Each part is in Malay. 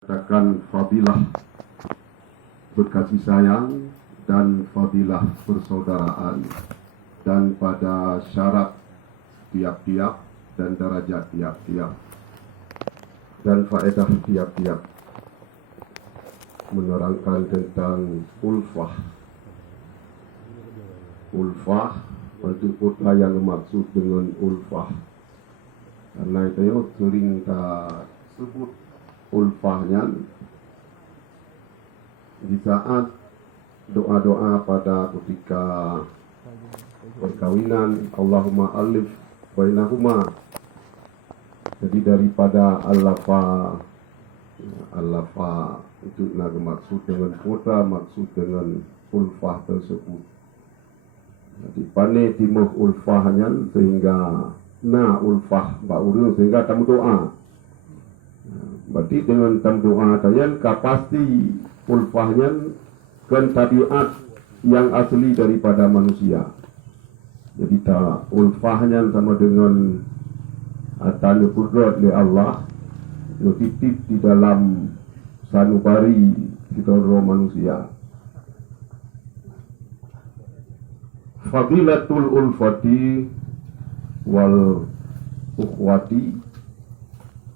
Katakan fadilah berkasih sayang dan fadilah persaudaraan, dan pada syarat tiap-tiap dan darajat tiap-tiap dan faedah tiap-tiap menerangkan tentang ulfah. Ulfah itu pula yang dimaksud dengan ulfah, karena itu sering kita sebut ulfahnya di saat doa-doa pada ketika perkawinan, Allahumma alif bainahuma. Jadi daripada alafa itu nak maksud dengan kota, maksud dengan ulfah tersebut. Jadi pane timuh ulfahnya sehingga na ulfah bauru sehingga tamu doa. Berarti dengan tam doa tanya kapasti ulfahnya kan tabiat yang asli daripada manusia. Jadi ta ulfahnya sama dengan tanda kudrat oleh Allah titip di dalam sanubari saudara manusia. Fadilatul ulfati wal ukhwati.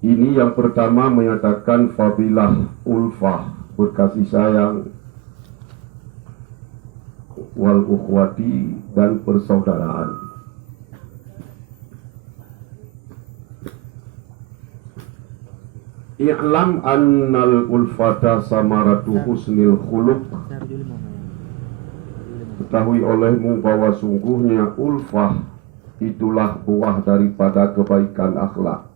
Ini yang pertama menyatakan fadilah ulfah berkasih sayang wal ukhwati dan persaudaraan. I'lam annal ulfata samaratu husnil khuluq. Ketahui olehmu bahwa sungguhnya ulfah itulah buah daripada kebaikan akhlak.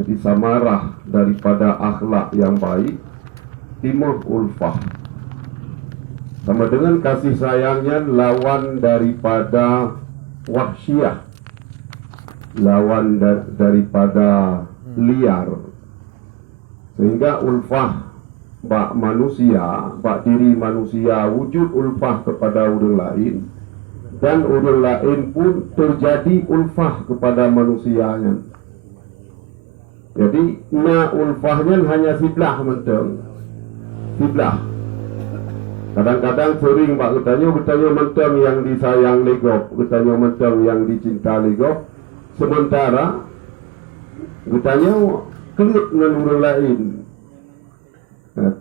Jadi samarah daripada akhlak yang baik timur ulfah. Sama dengan kasih sayangnya lawan daripada wahsyah, lawan daripada liar. Sehingga ulfah bak manusia, bak diri manusia wujud ulfah kepada orang lain, dan orang lain pun terjadi ulfah kepada manusianya. Jadi na ulfahnya hanya siblah menteng, siblah. Kadang-kadang sering pak bertanya menteng yang disayang legop, bertanya menteng yang dicinta legop. Sementara bertanya kelit dengan orang lain,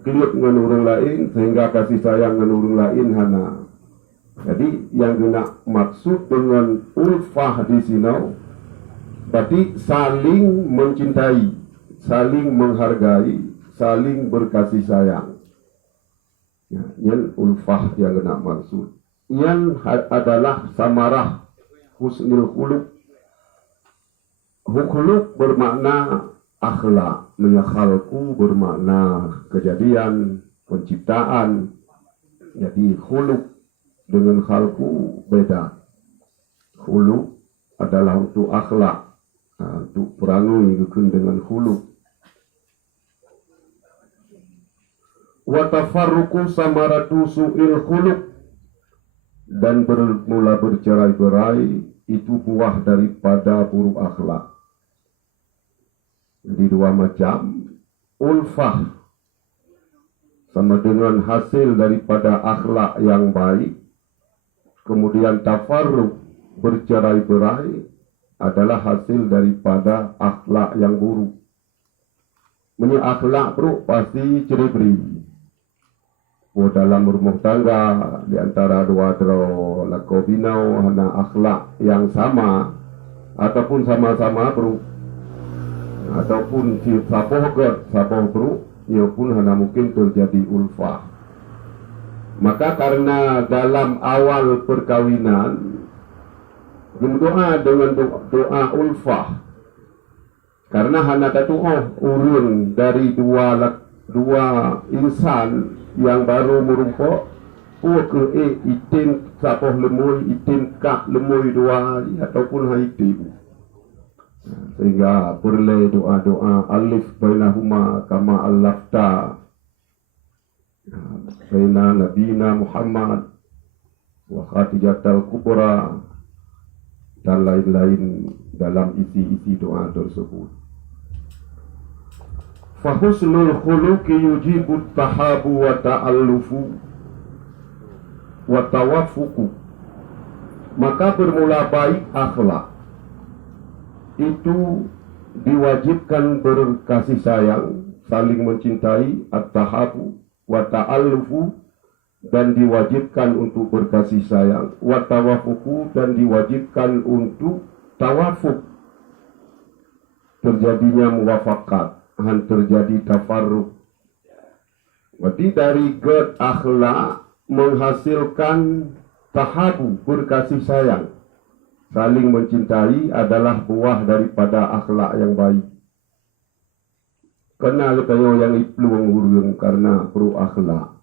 kelit dengan orang lain sehingga kasih sayang dengan orang lain hana. Jadi yang kena maksud dengan ulfah di sini berarti saling mencintai, saling menghargai, saling berkasih sayang. Ya, yang ulfah yang kena maksud. Yang adalah samarah husnul khuluq. Khuluq bermakna akhlak, khalqu bermakna kejadian, penciptaan. Jadi khuluq dengan khalqu beda. Khuluq adalah untuk akhlak. Untuk perangai dengan khuluq. Wa tafarruqu samaratu su'il khuluq, dan bermula bercerai-berai itu buah daripada buruk akhlak. Jadi dua macam. Ulfah sama dengan hasil daripada akhlak yang baik. Kemudian tafarruq bercerai-berai adalah hasil daripada akhlak yang buruk. Punya akhlak buruk pasti cerai-berai. Dalam rumah tangga di antara dua dro lako binau hana akhlak yang sama ataupun sama-sama buruk, ataupun si sapoh buruk, ia pun hana mungkin terjadi ulfah. Maka karena dalam awal perkawinan berdoa dengan doa ulfah, karena hana tatu'ah urun dari dua insan yang baru merumpok ke itin sapoh lemui, itin kak lemui dua ataupun haitin, sehingga perlu doa-doa alif bainahuma kama alafta baina nabina Muhammad wa khatijatal kubra dan lain-lain dalam isi-isi doa tersebut. Fahusnul khuluqi yujibu tahabu wa ta'allufu wa tawafuku. Maka bermula baik akhlak itu diwajibkan berkasih sayang, saling mencintai, at-tahabu wa ta'allufu, dan diwajibkan untuk berkasih sayang, wa tawafuku, dan diwajibkan untuk tawafuk, terjadinya muwafakat, terjadi tafarruq. Berarti dari gerd akhlak menghasilkan tahabu, berkasih sayang, saling mencintai adalah buah daripada akhlak yang baik. Kenal kayo yang iplung urung karena pro akhlak.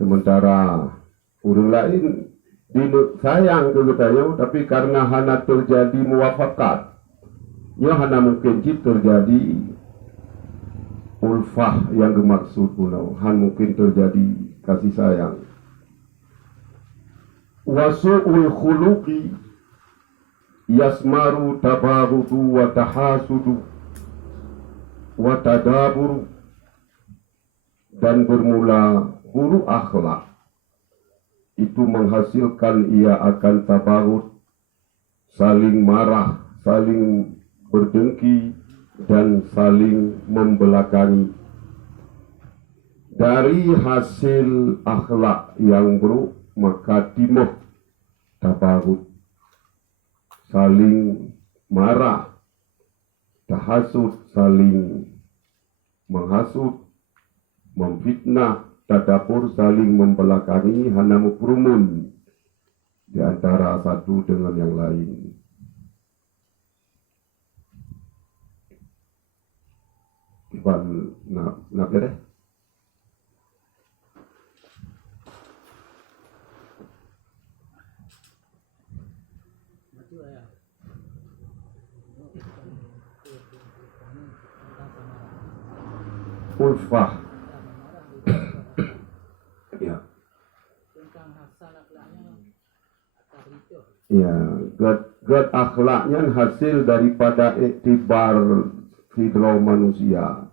Sementara urung lain sayang ke kayo, tapi karena hana terjadi muwafakat, ya hana mungkin terjadi ulfah yang dimaksud punau, mungkin terjadi kasih sayang. Wasu'ul khuluqi yasmaru tabarudu wa tahasudu wa tadaburu, dan bermula buruk akhlak itu menghasilkan ia akan tabarut, saling marah, saling berdengki, dan saling membelakangi. Dari hasil akhlak yang buruk maka timbul tabarut, saling marah, tahasud, saling menghasut, memfitnah, tadabur, saling membelakangi, hana muprumun di antara satu dengan yang lain. Iban nak beres? Ulfah. Ya. Ya, gerd akhlaknya hasil daripada iktibar hidro manusia.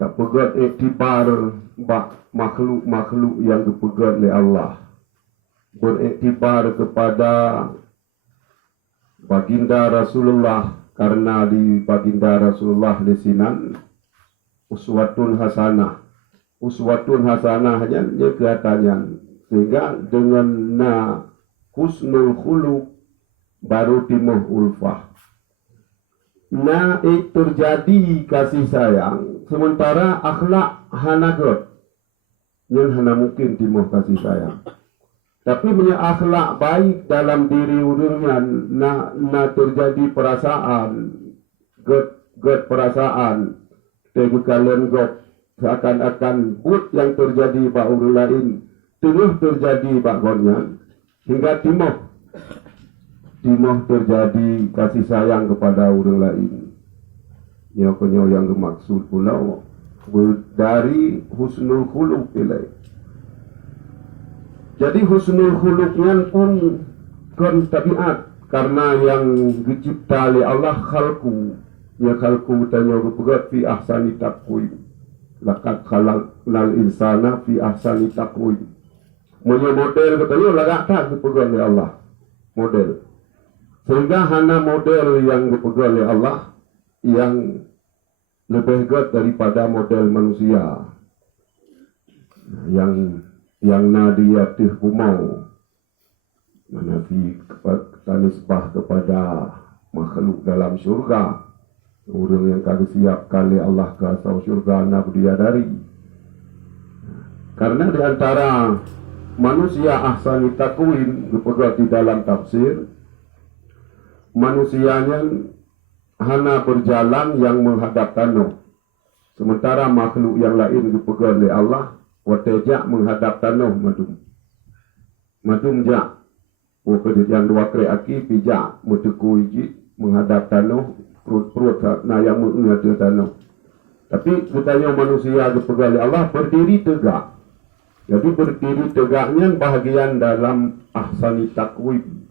Tak pegat iktibar makhluk-makhluk yang dipegat oleh Allah. Beriktibar kepada baginda Rasulullah, karena di baginda Rasulullah di sinan uswatun hasanah. Uswatun hasanah hanya kelihatannya, sehingga dengan husnul khuluq baru timbul ulfah. Terjadi kasih sayang, sementara akhlak hana gerd, yang hana mungkin timbul kasih sayang. Tapi punya akhlak baik dalam diri urangnya, terjadi perasaan, gerd perasaan, tegu kalian gok, seakan-akan but yang terjadi bak orang lain, terus terjadi bak gornya, hingga timbul terjadi kasih sayang kepada orang lain. Nyokonyo yang dimaksud pula dari husnul khuluq ilai. Jadi husnul khuluqnya pun kan tabiat, karena yang dicipta oleh Allah khalqu, ya khalqu tanya kepegat fi ahsani taqwim. Laqad khalaqnal insana fi ahsani taqwim. Punya model katanya lagak tak kepegat oleh Allah. Model. Sehingga hanya model yang dipegang oleh Allah yang lebih hebat daripada model manusia yang nadiatih kumau, menafi tanisbah kepada makhluk dalam syurga, orang yang kagak siap kali Allah ke asal syurga nak diadari. Karena di antara manusia ahsani takwim dipegang di dalam tafsir, manusianya hanya berjalan yang menghadap tanah, sementara makhluk yang lain dipegang oleh Allah watejak menghadap tanah madum jak yang dua kreaki pijak mutuku iji menghadap tanah perut na yang menghadap tanah. Tapi katanya manusia dipegang oleh Allah berdiri tegak. Jadi berdiri tegaknya bahagian dalam ahsani takwim.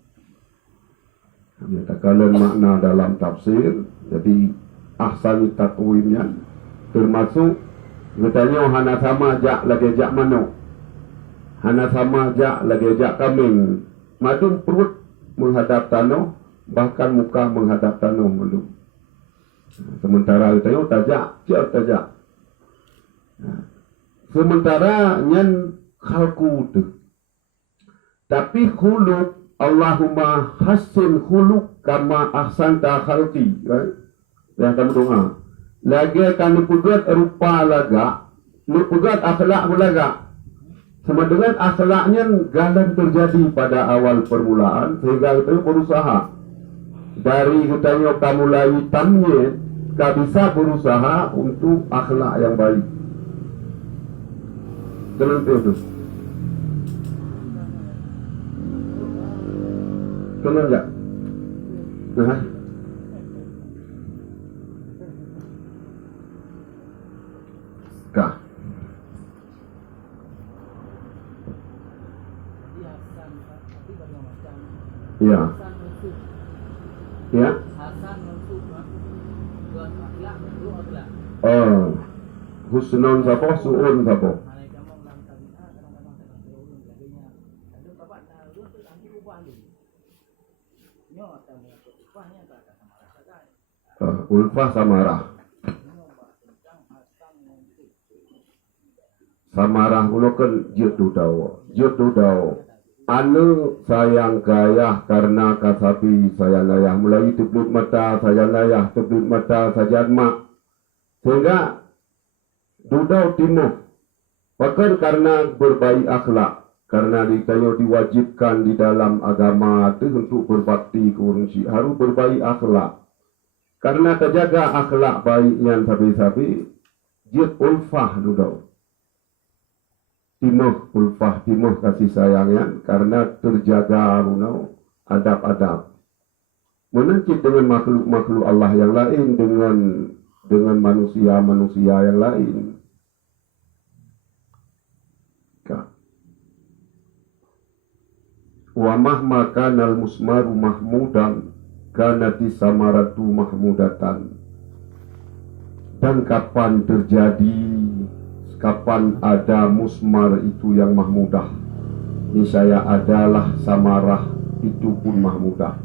Kalian makna dalam tafsir, jadi ahsani taqwimnya, termasuk katanya hana sama jak lagi jak mano, hana sama jak lagi jak kambing, madun perut menghadap tanah, bahkan muka menghadap tanah belum. Sementara katanya tajak, jak tajak. Sementara nyan khalku tu, tapi khuluk Allahumma hassin khuluk kama ahsanta khalqi, right? Yang kamu doa. Lagi akan dipegat rupa laga, dipegat akhlak laga. Sama dengan akhlaknya galan terjadi pada awal permulaan, sehingga kita berusaha dari katanya kamu mulai tamnya, kau bisa berusaha untuk akhlak yang baik. Kenapa itu? Kenapa enggak? Nah, kah? Ya. Ya. Oh, husnun sapa, suun sapa? Ulfah samarah. Samarah kulo kan jutu daw. Anu sayang gayah karena kasabi sayang gayah mulai teblut mata sayang gayah teblut mata sajan mak. Sehingga dudau timuh. Bahkan karena berbaik akhlak, karena ditanya diwajibkan di dalam agama itu untuk berbakti ke orang Syiah harus berbaik akhlak. Karena terjaga akhlak baiknya sabi-sabi, jid ulfah dudau. Timuh ulfah, timuh kasih sayangnya karena terjaga adab-adab. Menancip dengan makhluk-makhluk Allah yang lain dengan manusia-manusia yang lain. Wa mahma kanal musmaru mahmudan kanati samaratu mahmudatan. Dan kapan terjadi, kapan ada musmar itu yang mahmudah, niscaya adalah samarah itu pun mahmudah.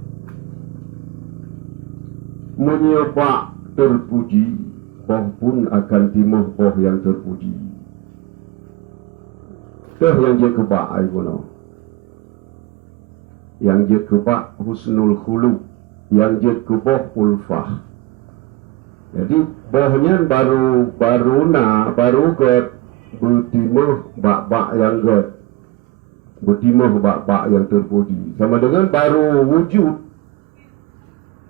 Menyepak terpuji, boh pun akan timuh boh yang terpuji. Teh yang dia kebak aibono. Yang dia kebak husnul khuluq, yang dia kebak ulfah. Jadi bohnya baru ke bertimuh bak-bak yang ke bertimuh bak-bak yang terpuji. Sama dengan baru wujud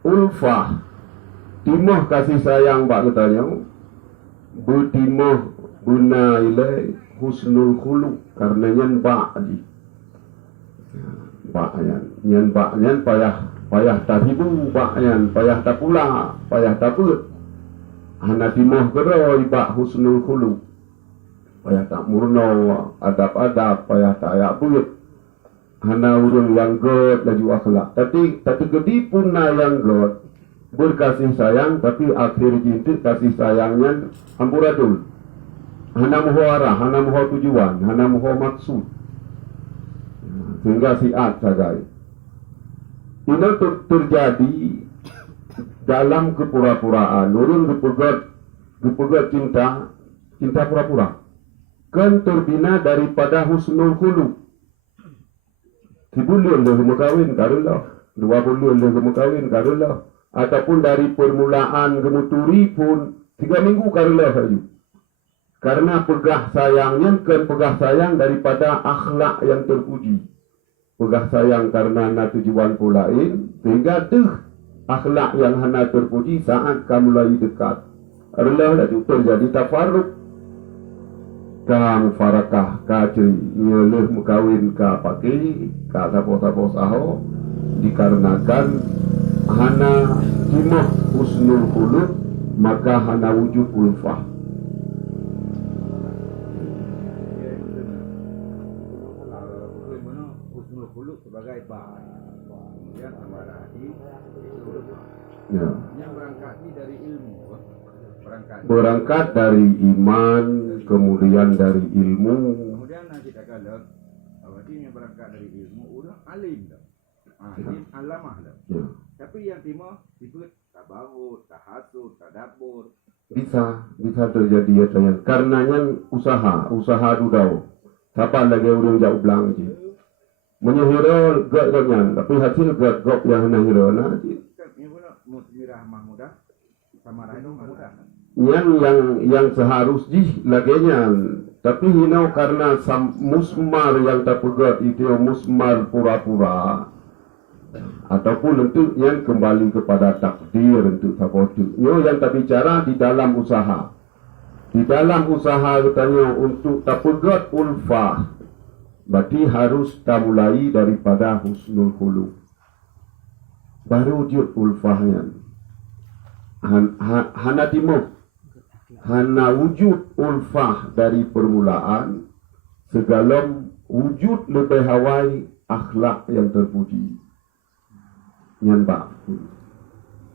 ulfah, timuh kasih sayang bak katanya, bertimuh guna ilai husnul khuluq karena nyan bak di baknya payah tak hibu baknya payah tak pula payah tak put hana timuh keroi bak husnul khuluq payah tak murno adab-adab payah tak ayak put hana urun yang god laju akhlak tapi gedi pun na yang god berkasih sayang tapi akhir jintik kasih sayangnya ampuradul hana muho arah hana muho tujuan hana muho maksud sehingga siat sagai. Ini terjadi dalam kepura-puraan. Nurun dipegat cinta pura-pura. Kan terbina daripada husnul khuluq. 10 bulan dah kawin karulah, 2 bulan dah kawin karulah, ataupun dari permulaan gemuturi pun 3 minggu karulah saja. Karena pegah sayangnya kan pegah sayang daripada akhlak yang terpuji. Pegah sayang karena na tujuan pulain sehingga akhlak yang hana terpuji saat kamu lagi dekat adalah lagi terjadi tafarruq ka mufarakah ka ceri nyeleh mukawin ka paki ka sapo-sapo saho dikarenakan hana timuh husnul khuluq maka hana wujud ulfah. Sebagai kemudian amarah yang berangkat dari ilmu berangkat dari iman, kemudian dari ilmu. Kemudian kita kata berarti yang berangkat dari ilmu udah alim dah. Alim alamah dah. Ya. Tapi yang timah disebut tabarut, tahasud, tadabbur. Bisa terjadi ya sayang. Karenanya usaha dudau. Siapa lagi orang jauh belang je. Menyihira gak-gaknya, tapi hasil gak-gak yang nahira na je. Kan ini pun musmirah mahmudah sama rahim mahmudah. Yang seharus jih laginya, tapi hinau karena musmar yang tak pegat itu musmar pura-pura. Ataupun untuk yang kembali kepada takdir untuk takotu. Yang tak bicara di dalam usaha. Di dalam usaha katanya untuk tak pegat ulfah. Berarti harus tak mulai daripada husnul khuluq. Baru wujud ulfahnya. Hana timur. Hana wujud ulfah dari permulaan. Segala wujud lebih hawai akhlak yang terpuji. Nyambak.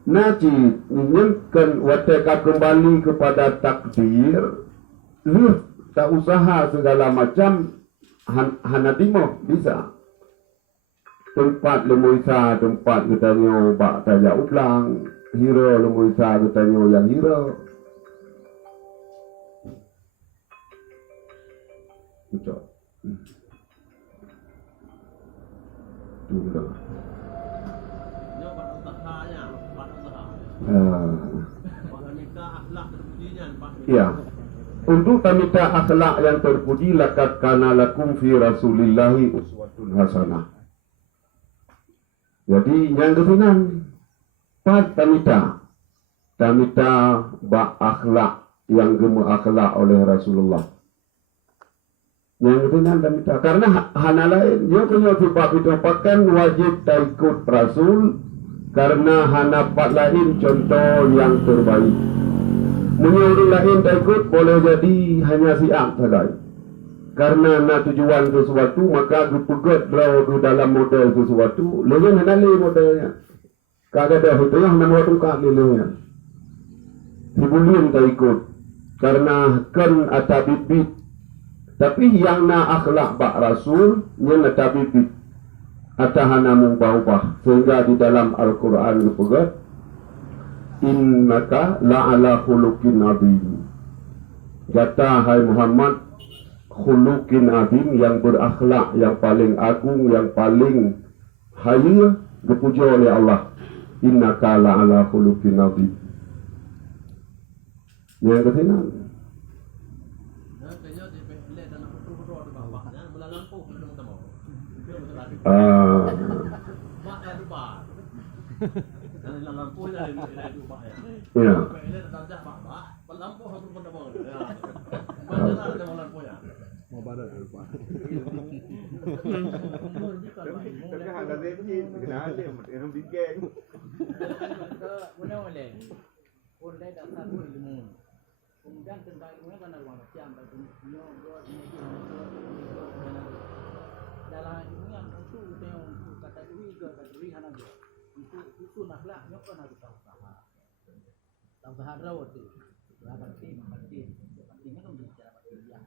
Najib menyenkan wateka kembali kepada takdir. Lu tak usaha segala macam. Hana timur bisa. Tempat lemuisa, tempat katanya bak tajak ulang. Hira lemuisa katanya yang hira. Betul. Tu dah. Ya. Untuk tamita akhlak yang terpuji lakat kana lakum fi rasulillahi uswatun hasanah. Jadi yang kesenang pat tamita ba akhlak yang gemu akhlak oleh Rasulullah. Yang kesenang tamita karena hana lain dia punya sebab itu pakan wajib ikut Rasul karena hana pat lain contoh yang terbaik. Menyuruh lain tak ikut boleh jadi hanya siap saja. Karena nak tujuan sesuatu maka dipegat di dalam model sesuatu. Lain hendak modelnya. Kagak ada itu yang menurut kak lelenya. Sebelum tak ikut. Karena kan ada bibit. Tapi yang na akhlak bak Rasul yang ada bibit. Ada hana mengubah. Sehingga di dalam Al-Quran dipegat. Innaka la'ala khuluqin azim. Kata hai Muhammad khuluqin azim yang berakhlak yang paling agung yang paling haya dipuja oleh Allah. Innaka la'ala khuluqin azim. Yang ketiga ya. Tapi ada sih, kena ada yang bikin. Boleh dasar ilmu. Kemudian tentang ilmu kan ada macam dalam ilmu yang untuk kata diri hana itu naklah nyokon harus tahu usaha rawat itu pentingnya kan bicara yang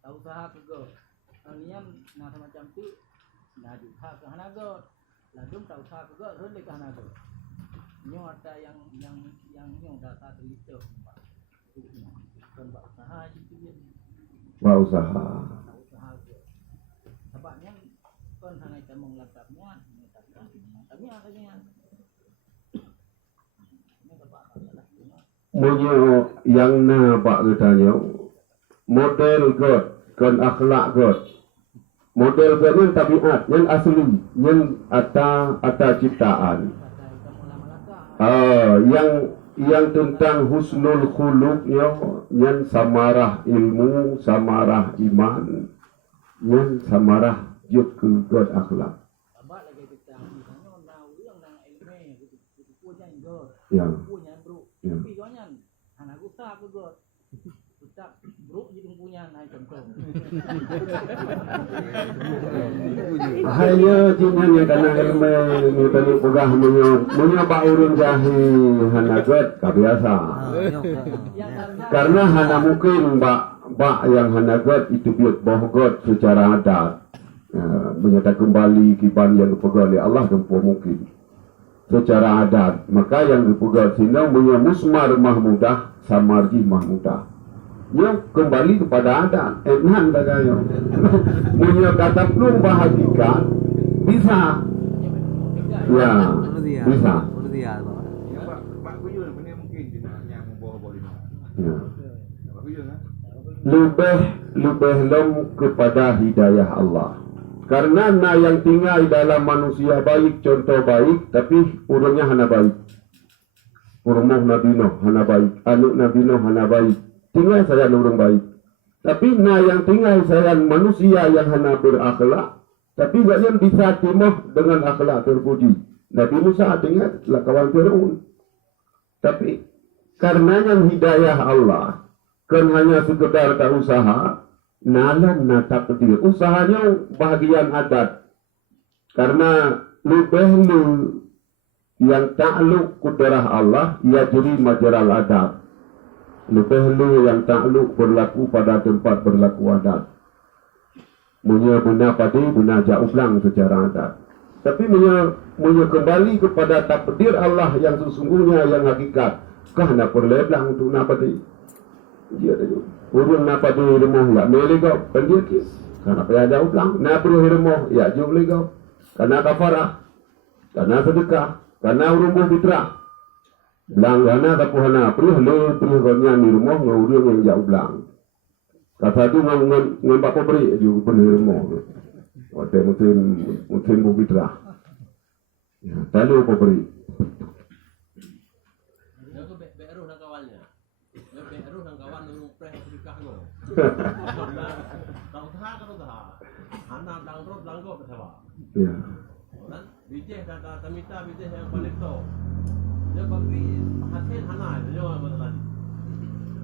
tahu usaha juga nian nah macam tu nah juga ke hana go ladum tahu usaha juga rendah ke hana go nyo ada yang nyo data itu kan usaha itu dia usaha sebabnya kan hanya kita mengelakapnya tapi akhirnya Munyo yang na pak katanya model God kan akhlak God model God yang tabiat yang asli yang ata ciptaan yang tentang husnul khuluqnya yang samarah ilmu samarah iman yang samarah juk ke God akhlak ya. Ya. tak buruk hidung punya naik contoh. Hanya jinnya yang kena ilmu ni tadi pegah menyo ba urun jahi hanaget kabiasa. Karena hana mungkin ba yang hanaget itu biut bohgot secara adat. Menyata kembali kiban yang dipegang oleh Allah tempoh mungkin secara adat. Maka yang dipegang sini menyo musmar mahmudah samarji mahmudah. Dia kembali kepada adat. Enan tagayo. Menyo kata belum bahagikan bisa. Ya, bisa. Ya, Pak Kuyun benar mungkin yang membawa boleh. Ya. Pak Kuyun kan? Lebih lem kepada hidayah Allah. Karena yang tinggal dalam manusia baik, contoh baik, tapi urungnya hana baik. Urung Nabi Nuh hana baik, anak Nabi Nuh hana baik. Tinggal saya orang baik. Tapi yang tinggal saya manusia yang hana berakhlak, tapi kalian bisa timah dengan akhlak terpuji. Nabi Musa tinggal kawan Fir'aun. Tapi karena yang hidayah Allah, kan hanya sekedar tak usaha, nalan na takdir. Usahanya bahagian adat. Karena lebih yang takluk kudrah Allah, ia jadi majaral adat. Lebih yang takluk berlaku pada tempat berlaku adat. Munya benar padi, benar jaublang secara adat. Tapi munya kembali kepada takdir Allah yang sesungguhnya, yang hakikat. Kahna perleblang untuk napadi. Dia ada juga. Urung napadi rumah ya meli kau pendir kis. Karena payah jaublang. Napru rumah ya jubli kau. Karena kafarah. Karena sedekah. Karena urung fitrah. Belanggana kapuhana prih le prih gonya ni rumah ngurung yang jaublang. Kata tu ngembak pemberi juga pergi rumah. Waktu musim fitrah. Ya, tadi pemberi. Beruh nang kawannya. Beruh nang kawan nang preh sedekah lo. Dang tha ka tha. Anak dang rot dang go bersama. Ya. Dan bijih dan tamita bijih yang paling to. Dia bagi hasil hana dia betul.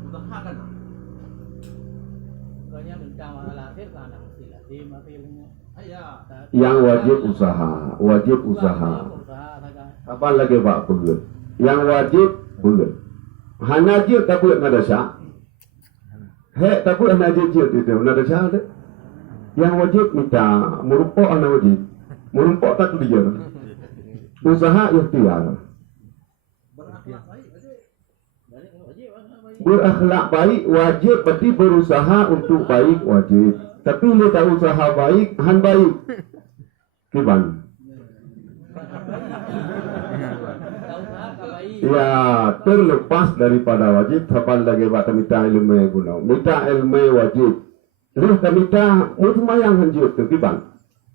Udah kan. Pokoknya bentang lahir ke anak mesti lahir makanya. Ayah. Yang wajib usaha. Kapan lagi Pak Pegel? Yang wajib Pegel. Hanajir takut nada syak. Takut hanajir itu nada syak ada. Yang wajib minta merumpok anak wajib. Merumpok tak dia. Usaha ikhtiar. Berakhlak baik wajib, berarti berusaha untuk baik wajib. Tapi dia tak usaha baik, han baik. Kiban. Ya, terlepas daripada wajib, kapan lagi baca minta ilmu guna. Minta ilmu wajib. Lalu kita minta, mau semayang hanjut tu kiban.